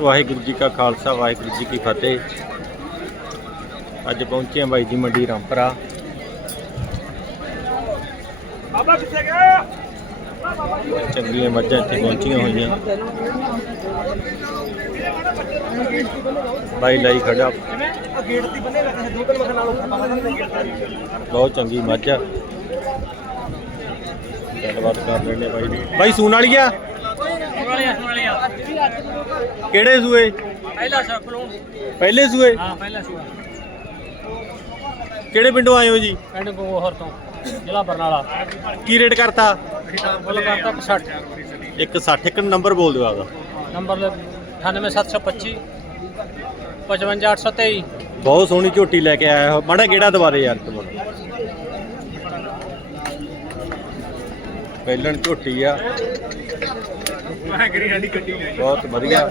ਵਾਹਿਗੁਰੂ ਜੀ ਕਾ ਖਾਲਸਾ ਵਾਹਿਗੁਰੂ ਜੀ ਕੀ ਫਤਿਹ। ਅੱਜ ਪਹੁੰਚੇ ਹਾਂ ਬਾਈ ਜੀ ਮੰਡੀ ਰਾਮਪਰਾ। ਬਾਬਾ ਕਿੱਥੇ ਗਿਆ? ਚੰਗੀਆਂ ਮੱਝਾਂ ਇੱਥੇ ਪਹੁੰਚੀਆਂ ਹੋਈਆਂ। ਬਾਈ ਲਈ ਖੜਾ। ਆ ਗੇਟ ਦੀ ਬੰਨੇ ਰੱਖੇ ਦੋ ਕਿਲੋ ਮਖਾ ਨਾਲੋਂ ਬਾਬਾ ਦਾ ਗੇਟ ਦਾ। ਬਹੁਤ ਚੰਗੀ ਮੱਝ ਆ। ਗੱਲਬਾਤ ਕਰ ਲੈਣੇ ਬਾਈ ਨੇ ਬਾਈ ਸੂਣ ਵਾਲੀ ਆ? ਵਾਲਿਆ ਵਾਲਿਆ ਕਿਹੜੇ ਸੂਏ? ਪਹਿਲਾ ਸਫਲੋਂ ਪਹਿਲੇ ਸੂਏ? ਹਾਂ ਪਹਿਲਾ ਸੀ ਕਿਹੜੇ ਪਿੰਡੋਂ ਆਏ ਹੋ ਜੀ? ਪਿੰਡ ਗੋਹਰ ਤੋਂ ਜ਼ਿਲ੍ਹਾ ਬਰਨਾਲਾ। ਕੀ ਰੇਟ ਕਰਤਾ? ਫੁੱਲ ਕਰਤਾ 60 ਇੱਕ 60 ਇੱਕ ਨੰਬਰ ਬੋਲ ਦਿਓ ਆਪਦਾ। ਨੰਬਰ 98725 55823 ਬਹੁਤ ਸੋਹਣੀ ਝੋਟੀ ਲੈ ਕੇ ਆਇਆ ਹੋ ਮਾੜਾ ਕਿਹੜਾ ਦਵਾਰੇ ਯਾਰ ਤੂੰ ਪਹਿਲਣ ਝੋਟੀ ਆ। ਮੈਂ ਗਰੀ ਸਾਡੀ ਗੱਡੀ ਬਹੁਤ ਵਧੀਆ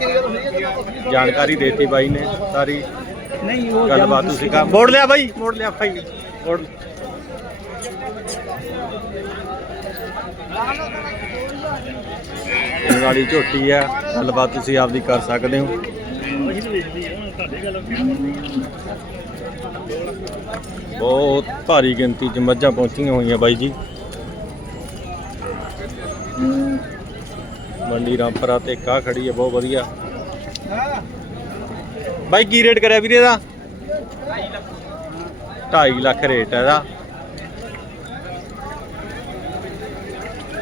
ਜਾਣਕਾਰੀ ਦੇਤੀ ਬਾਈ ਨੇ ਸਾਰੀ। ਨਹੀਂ ਉਹ ਗੱਲਬਾਤ ਤੁਸੀਂ ਕਰ ਮੋੜ ਲਿਆ ਬਾਈ ਮੋੜ ਲਿਆ ਭਾਈ। ਮੋੜ। ਇਹ ਵਾਲੀ ਝੋਟੀ ਆ ਗੱਲਬਾਤ ਤੁਸੀਂ ਆਪਦੀ ਕਰ ਸਕਦੇ ਹੋ। ਬਹੁਤ ਭਾਰੀ ਗਿਣਤੀ ਚ ਮੱਝਾਂ ਪਹੁੰਚੀਆਂ ਹੋਈਆਂ ਬਾਈ ਜੀ। ਮੰਡੀ ਰਾਮਪਰਾ ਤੇ ਕਾਹ ਖੜੀ ਹੈ ਬਹੁਤ ਵਧੀਆ। ਬਾਈ ਕੀ ਰੇਟ ਕਰਿਆ ਵੀਰੇ ਦਾ 2.5 ਲੱਖ ਰੇਟ ਹੈ ਇਹਦਾ।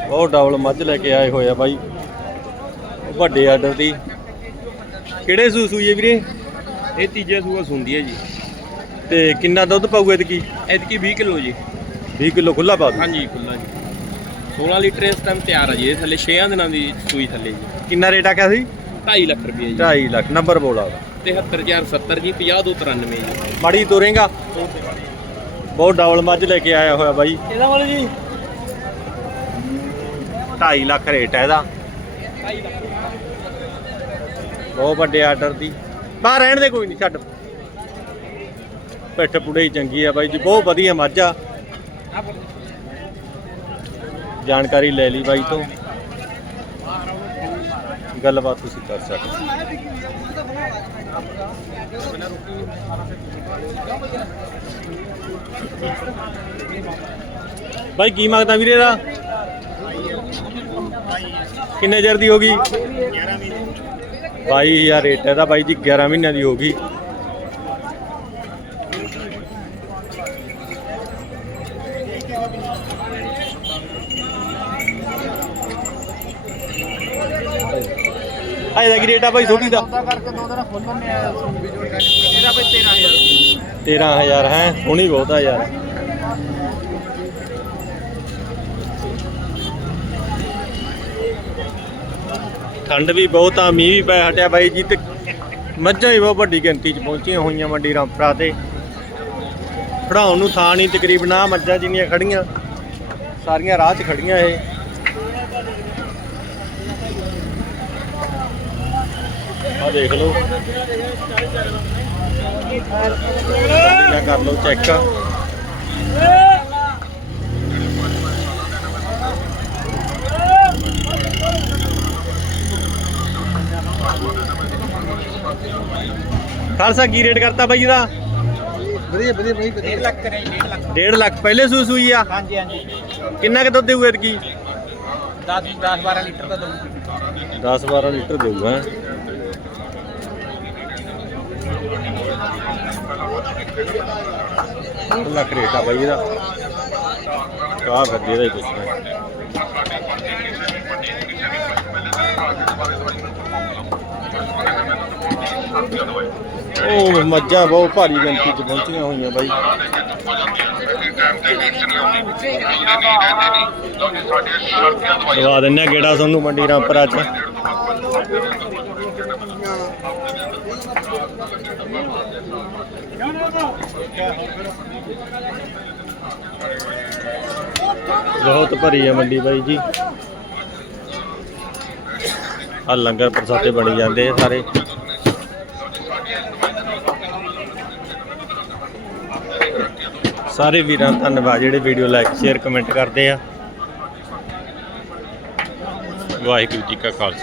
ਉਹ ਡਬਲ ਮੱਝ ਲੈ ਕੇ ਆਏ ਹੋਏ ਆ ਬਾਈ। ਵੱਡੇ ਆਰਡਰ ਦੀ। ਕਿਹੜੇ ਸੂ ਸੂਏ ਵੀਰੇ? ਇਹ ਤੀਜੇ ਸੂਆ ਸੁੰਦੀ ਹੈ ਜੀ। ਤੇ ਕਿੰਨਾ ਦੁੱਧ ਪਾਊਗਾ ਇਹਦੀ ਐਤਕੀ 20 ਕਿਲੋ ਜੀ। 20 ਕਿਲੋ ਖੁੱਲਾ ਪਾ ਦੂ ਹਾਂਜੀ ਖੁੱਲਾ ਜੀ। 16 ਲੀਟਰ ਇਸ ਟਾਈਮ ਤਿਆਰ ਹੈ ਜੀ। ਇਹ ਥੱਲੇ 6 ਦਿਨਾਂ ਦੀ ਸੂਈ ਥੱਲੇ ਜੀ। ਕਿੰਨਾ ਰੇਟ ਆਖਿਆ ਸੀ? 2.5 ਲੱਖ ਰੁਪਏ ਜੀ। 2.5 ਲੱਖ ਨੰਬਰ ਬੋਲਾ 73070 ਜੀ 50293 ਜੀ। ਮਾੜੀ ਤੋਰੇਗਾ? ਬਹੁਤ ਡਬਲ ਮੱਝ ਲੈ ਕੇ ਆਇਆ ਹੋਇਆ ਬਾਈ। ਇਹਦਾ ਵਾਲੇ ਜੀ? 2.5 ਲੱਖ ਰੇਟ ਹੈ ਇਹਦਾ। ਬਹੁਤ ਵੱਡੇ ਆਰਡਰ ਦੀ। ਬਾਹਰ ਰਹਿਣ ਦੇ ਕੋਈ ਨਹੀਂ ਛੱਡ। ਪਿੱਠ ਪੁੜੇ ਹੀ ਚੰਗੀ ਆ ਬਾਈ ਜੀ ਬਹੁਤ ਵਧੀਆ ਮੱਝ ਆ। ਜਾਣਕਾਰੀ ਲੈ ਲਈ ਬਾਈ ਤੋਂ। ਗੱਲਬਾਤ ਤੁਸੀਂ ਕਰ ਸਕਦੇ ਬਾਈ, ਕੀ ਮੰਗਦਾ ਵੀਰੇ ਦਾ? ਕਿੰਨੇ ਚਿਰ ਦੀ ਹੋ ਗਈ? 22000 ਰੇਟ ਹੈ ਦਾ ਬਾਈ ਜੀ 11 ਮਹੀਨਿਆਂ ਦੀ ਹੋ ਗਈ। ਆਏ ਦਾ ਕੀ ਰੇਟ ਆ ਬਾਈ ਛੋਟੀ ਦਾ। ਕਰਕੇ ਦਿਨ ਇਹਦਾ ਬਈ 13000 13000 ਹੈ? ਸੋਹਣੀ ਬਹੁਤ ਆ ਯਾਰ। ਠੰਡ ਵੀ ਬਹੁਤ ਆ ਮੀਂਹ ਵੀ ਪੈ ਹਟਿਆ ਬਾਈ ਜੀ ਤੇ ਮੱਝਾਂ ਵੀ ਬਹੁਤ ਵੱਡੀ ਗਿਣਤੀ 'ਚ ਪਹੁੰਚੀਆਂ ਹੋਈਆਂ ਮੰਡੀ ਰਾਮਪੁਰਾ ਤੇ। ਖੜਾਉਣ ਨੂੰ ਥਾਂ ਨਹੀਂ ਤਕਰੀਬਨ ਆ ਮੱਝਾਂ ਜਿੰਨੀਆਂ ਖੜੀਆਂ। ਸਾਰੀਆਂ ਰਾਹ 'ਚ ਖੜੀਆਂ ਇਹ। ਆ ਦੇਖ ਲਓ। ਨਾ ਕਰ ਲਓ ਚੈੱਕ ਖਾਲਸਾ ਕੀ ਰੇਟ ਕਰਤਾ ਬਾਈ ਇਹਦਾ? ਵਧੀਆ ਵਧੀਆ ਬਈ 1.5 ਲੱਖ ਕਰੇ 1.5 ਲੱਖ। 1.5 ਲੱਖ ਪਹਿਲੇ ਸੂ ਸੂਈ ਆ? ਹਾਂਜੀ ਹਾਂਜੀ। ਕਿੰਨਾ ਕੁ ਦੁੱਧ ਦੇਊ ਐਤਕੀ? 10 10 12 ਲੀਟਰ ਦਾ ਦਊ। 10 12 ਲੀਟਰ ਦੇਊਗਾ। ਲੱਖ ਰੇਟ ਆ ਬਾਈ ਇਹਦਾ। ਕਾਹ ਫਿਰਦੀ ਇਹਦਾ ਹੀ ਪੁੱਛਣਾ ਉਹ ਮੱਝਾਂ ਬਹੁਤ ਭਾਰੀ ਗਿਣਤੀ ਚ ਪਹੁੰਚੀਆਂ ਹੋਈਆਂ ਬਾਈ। ਦਵਾ ਦਿੰਨੇ ਆ ਗੇੜਾ ਤੁਹਾਨੂੰ ਮੰਡੀ ਰਾਮਪੁਰਾ ਚ। ਬਹੁਤ ਭਰੀ ਹੈ ਮੰਡੀ ਬਾਈ ਜੀ। ਆ ਲੰਗਰ ਪ੍ਰਸਾਦੇ ਬਣੀ ਜਾਂਦੇ ਆ ਸਾਰੇ। ਸਾਰੇ ਵੀਰਾਂ ਦਾ ਧੰਨਵਾਦ, ਜਿਹੜੇ ਵੀਡੀਓ ਲਾਈਕ ਸ਼ੇਅਰ ਕਮੈਂਟ ਕਰਦੇ ਆ। ਵਾਹਿਗੁਰੂ ਜੀ ਕਾ ਖਾਲਸਾ।